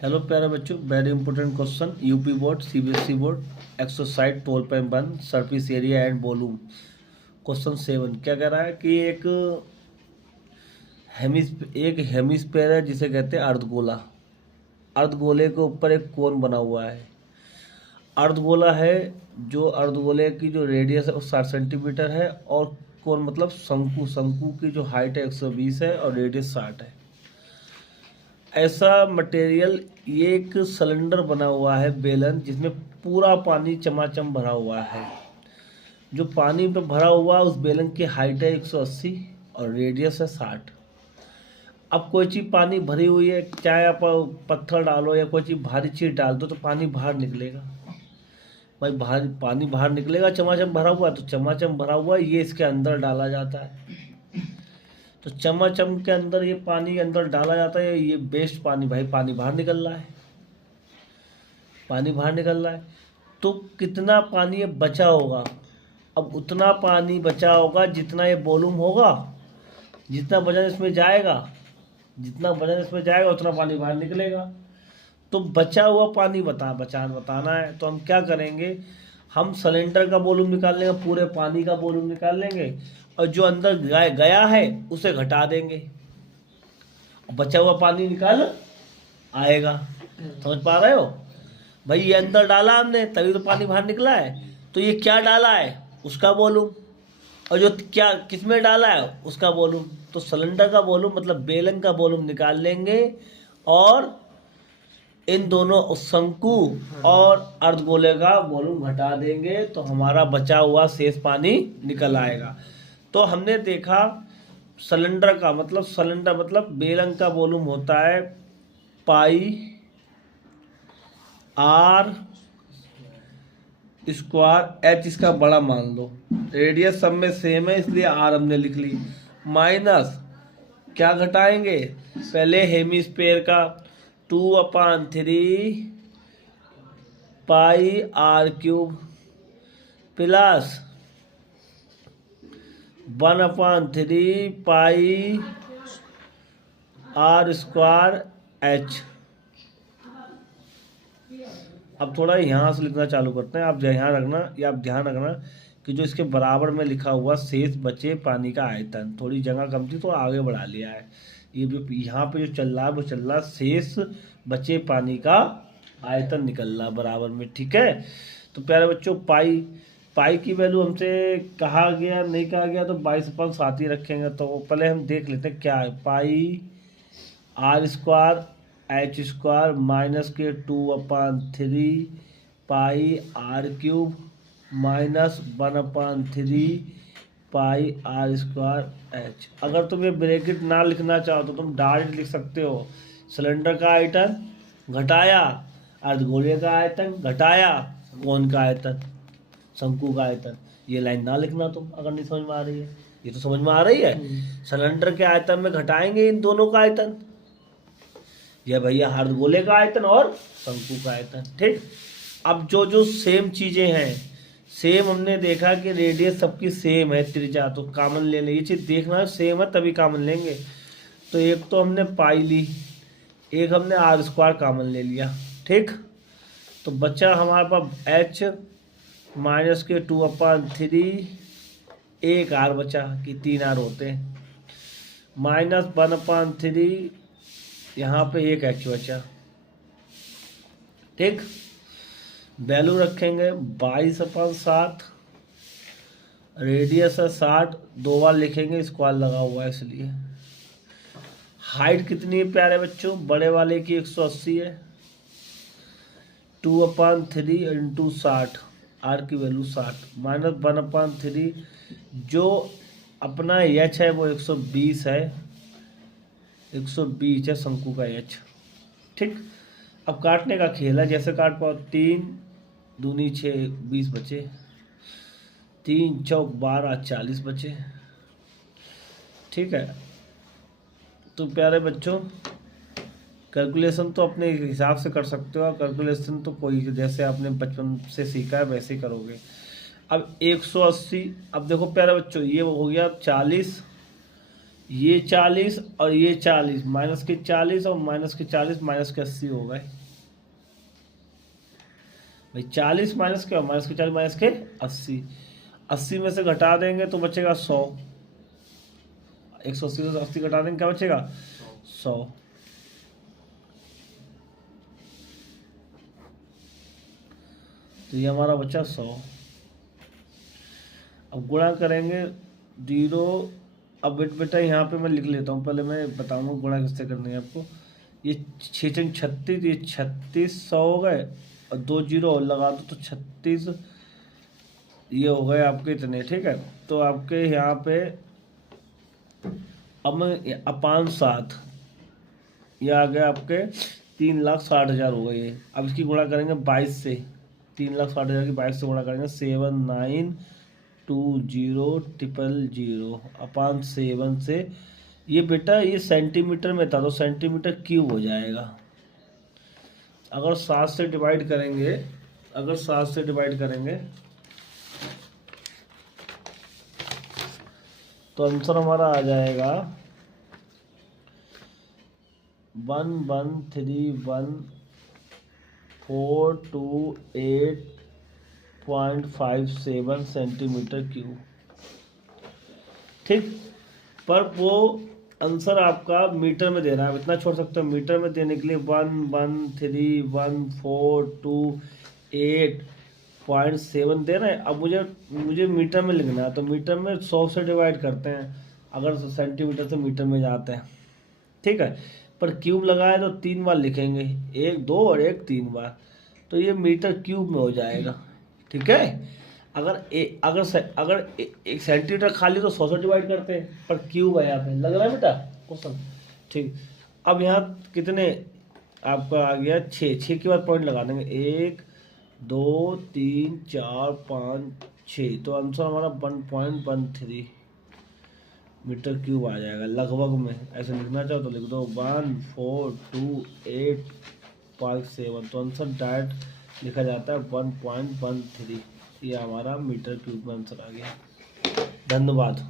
Hello प्यारे बच्चों, very important question. UP board, CBSE board, exercise 12.1 surface area and volume. Question 7 क्या कह रहा है कि एक हेमिस्फीयर है जिसे कहते हैं अर्धगोला। अर्धगोले के ऊपर एक कोन बना हुआ है। अर्धगोला है, जो अर्धगोले की जो रेडियस है वो 60 सेंटीमीटर है, और कोन मतलब शंकु। शंकु की जो हाइट है 120 है और रेडियस 60 है। ऐसा मटेरियल, ये एक सिलेंडर बना हुआ है बेलन, जिसमें पूरा पानी चमाचम भरा हुआ है। जो पानी पे भरा हुआ है उस बेलन की हाइट है 180 और रेडियस है 60। अब कोई चीज़ पानी भरी हुई है, चाहे आप पत्थर डालो या कोई चीज़ भारी चीज़ डाल दो तो पानी बाहर निकलेगा। भाई भारी पानी बाहर निकलेगा, चमाचम भरा हुआ है तो चमाचम भरा हुआ है, ये इसके अंदर डाला जाता है। तो चमाचम के अंदर ये पानी अंदर डाला जाता है, ये वेस्ट पानी, भाई पानी बाहर निकल रहा है, पानी बाहर निकल रहा है। तो कितना पानी ये बचा होगा? अब उतना पानी बचा होगा जितना ये वॉल्यूम होगा। जितना वजन इसमें जाएगा, जितना वजन इसमें जाएगा उतना पानी बाहर निकलेगा। तो बचा हुआ पानी बताना है। तो हम क्या करेंगे, हम सिलेंडर का वॉल्यूम निकाल लेंगे, पूरे पानी का वॉल्यूम निकाल लेंगे, और जो अंदर गया है उसे घटा देंगे, बचा हुआ पानी निकाल आएगा। समझ पा रहे हो? भाई ये अंदर डाला हमने तभी तो पानी बाहर निकला है। तो ये क्या डाला है उसका वॉल्यूम, और जो क्या किसमें डाला है उसका वॉल्यूम। तो सिलेंडर का वॉल्यूम मतलब बेलन का वॉल्यूम निकाल लेंगे, और इन दोनों शंकु और अर्धगोले का वॉल्यूम घटा देंगे, तो हमारा बचा हुआ शेष पानी निकल आएगा। तो हमने देखा सिलेंडर मतलब बेलन का वॉल्यूम होता है पाई आर स्क्वायर एच, इसका बड़ा मान लो। रेडियस सब में सेम है इसलिए आर हमने लिख ली, माइनस क्या घटाएंगे, पहले हेमिस्फीयर का 2/3 pi R cube plus 1/3 pi R square H. अब थोड़ा यहाँ से लिखना चालू करते हैं। आप ध्यान रखना कि जो इसके बराबर में लिखा हुआ शेष बचे पानी का आयतन, थोड़ी जगह कम थी तो आगे बढ़ा लिया है। ये जो यहाँ पे जो चल रहा है वो चल रहा है शेष बचे पानी का आयतन निकल रहा बराबर में, ठीक है। तो प्यारे बच्चों, पाई की वैल्यू हमसे कहा गया नहीं कहा गया तो 22/7 ही रखेंगे। तो पहले हम देख लेते हैं क्या है। Pi R square H square minus के 2/3 pi R cube minus 1/3 pi R square H. अगर तुम ये ब्रैकेट ना लिखना चाहो तो तुम डायरेक्ट लिख सकते हो, सिलेंडर का आयतन घटाया अर्धगोले का आयतन घटाया कोन का आयतन, शंकु का आयतन। ये लाइन ना लिखना तुम, अगर नहीं समझ में आ रही है। ये तो समझ में आ रही है। सिलेंडर के आयतन में घटाएंगे इन दोनों का आयतन, यह भैया अर्धगोले का आयतन और शंकु का आयतन, ठीक। अब जो जो सेम चीजें हैं, सेम हमने देखा कि रेडियस सबकी सेम है, त्रिज्या तो कॉमन ले लें। ये चीज देखना है सेम है तभी कॉमन लेंगे। तो एक तो हमने पाई ली, एक हमने आर स्क्वायर कॉमन ले लिया, ठीक। तो बचा हमारे पास एच माइनस के 2/3, एक आर बचा कि 3 आर होते हैं, माइनस 1/3, यहाँ पे एक एच बचा, ठीक। वैल्यू रखेंगे 22/7, रेडियस है 60, 2 बार लिखेंगे स्क्वायर लगा हुआ है इसलिए। हाइट कितनी है प्यारे बच्चों, बड़े वाले की 180 है, 2/3 इंटू 60, आर की वैल्यू 60 माइनस 1/3, जो अपना एच है वो 120 है, 120 है शंकु का एच, ठीक। अब काटने का खेल है, जैसे काट पाओ। 3 दूनी 6, 20 बचे, 3 चौक 12, 40 बचे, ठीक है। तो प्यारे बच्चों, कैलकुलेशन तो अपने हिसाब से कर सकते हो, कैलकुलेशन तो कोई जैसे आपने बचपन से सीखा है वैसे ही करोगे। अब 180, अब देखो प्यारे बच्चों, ये हो गया 40 ये 40 और ये 40, माइनस के 40 और माइनस के 40 माइनस के 80 हो गए भाई। 40 माइनस के, और माइनस के 40 माइनस के 80, 80 में से घटा देंगे तो बचेगा 100। 180 से 80 घटा देंगे क्या बचेगा? 100। तो ये हमारा बचा 100। अब गुणा करेंगे 0। अब बेटा यहाँ पे मैं लिख लेता हूँ, पहले मैं बताऊंगा गुणा किससे करनी है आपको। ये 6 36, ये 36 100 हो गए, और 2 जीरो और लगा दो तो 36, ये हो गए आपके इतने। ठीक है, तो आपके यहाँ पे अब मैं अपान 7, ये आ गया आपके 3,60,000 हो गए ये। अब इसकी गुणा करेंगे 22 से, 3,60,000 की 22 से गुणा करेंगे, 79200000 अपान 7 से। ये बेटा ये सेंटीमीटर में था तो सेंटीमीटर क्यूब हो जाएगा। अगर 7 से डिवाइड करेंगे, अगर 7 से डिवाइड करेंगे तो आंसर हमारा आ जाएगा 1131,428.57 सेंटीमीटर क्यूब। ठीक, पर वो आंसर आपका मीटर में दे रहा है, आप इतना छोड़ सकते हो। मीटर में देने के लिए 1131,428.7 दे रहे हैं। अब मुझे मीटर में लिखना है, तो मीटर में 100 से डिवाइड करते हैं अगर सेंटीमीटर से मीटर में जाते हैं। ठीक है, पर क्यूब लगाए तो 3 बार लिखेंगे, 1 2 और 1 3 बार, तो ये मीटर क्यूब में हो जाएगा। ठीक है, अगर एक सेंटीमीटर खाली तो 100 से डिवाइड करते हैं, पर क्यूब है यहाँ पे, लग रहा है बेटा क्वेश्चन। ठीक, अब यहाँ कितने आपका आ गया 6 के बाद पॉइंट लगा देंगे, 1 2 3 4 5 6, तो आंसर हमारा 1.13 मीटर क्यूब आ जाएगा लगभग में। ऐसे लिखना चाहो तो लिख दो 142857, तो आंसर डायरेक्ट लिखा जाता है 1.13। ये हमारा मीटर क्यूब में आंसर आ गया। धन्यवाद।